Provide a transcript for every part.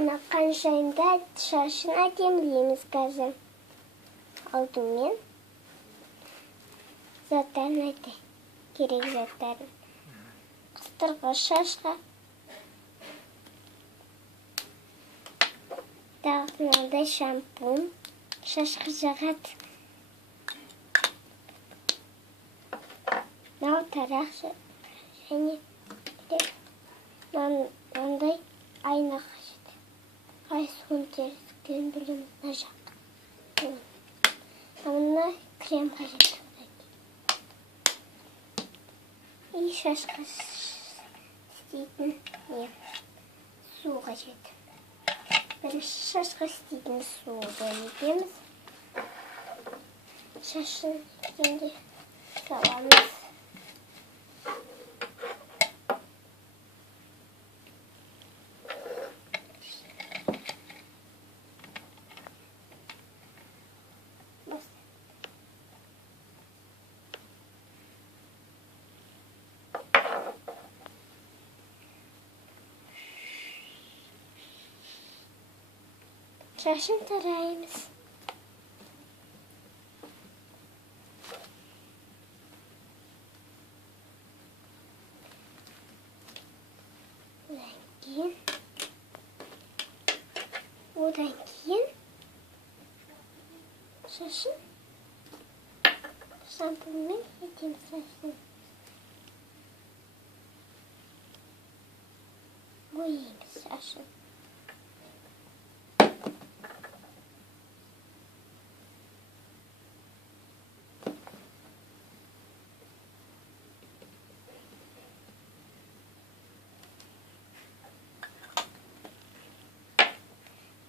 ұнатқан жайында шашын әдемілейміз қазір. Алдымен заттарын айты, керек заттарын. Қыстырғыш шашқа. Тағы мынандай шампунь шашқа жағады. Мынау тарақ және мынандай айна қажет. Қайсысын терістіктерін білеміз, мына жақ. Мына крем қажет. И шашқа істейтін су қажет. Бірінші шашқа істейтін су бөлеміз. Шашын енді аламыз. Шашын тараймыз. Одан кейін шашын шампуньмен етеміз шашын. Боямыз шашын.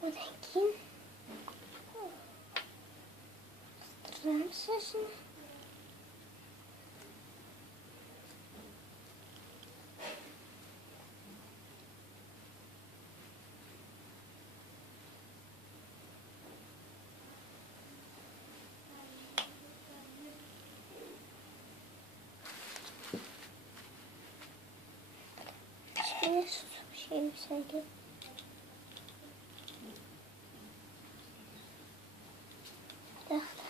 Одан кейін ыстырамыз шашын. Şimdi su söyleyeyim. Dakika.